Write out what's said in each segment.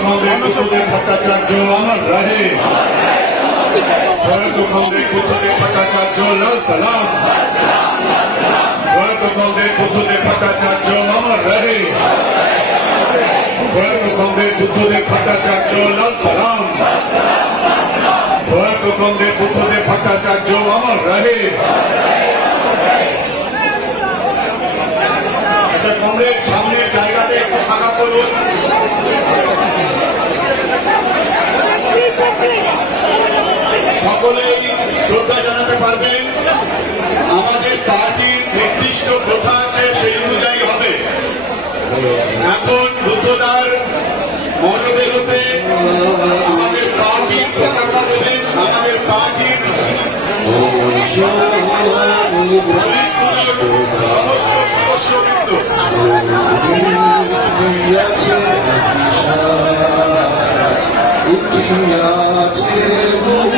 কংগ্রেস বুদ্ধদেব ভট্টাচার্য আমার রাহে প্রয়াত কংগ্রেস বুদ্ধদেব ভট্টাচার্য লাল সালাম প্রয়াত কংগ্রেস বুদ্ধদেব ভট্টাচার্য আমার রাহে প্রয়াত কংগ্রেস বুদ্ধদেব ভট্টাচার্য লাল সালাম প্রয়াত কংগ্রেস বুদ্ধদেব ভট্টাচার্য আমার রাহে পারবেন। আমাদের পার্টির নির্দিষ্ট প্রথা আছে, সেই অনুযায়ী হবে। এখন বুদ্ধদার মনোবেরোতে আমাদের পার্টির পতাকা দেবেন আমাদের পার্টির উঠিয়াছে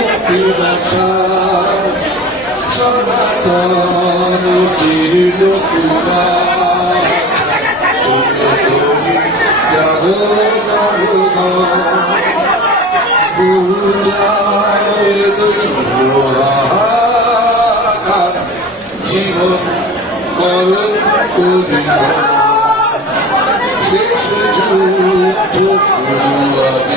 মুক্তির সনাতন চির জীবন মরণ করিল শেষ যুদ্ধ শুরু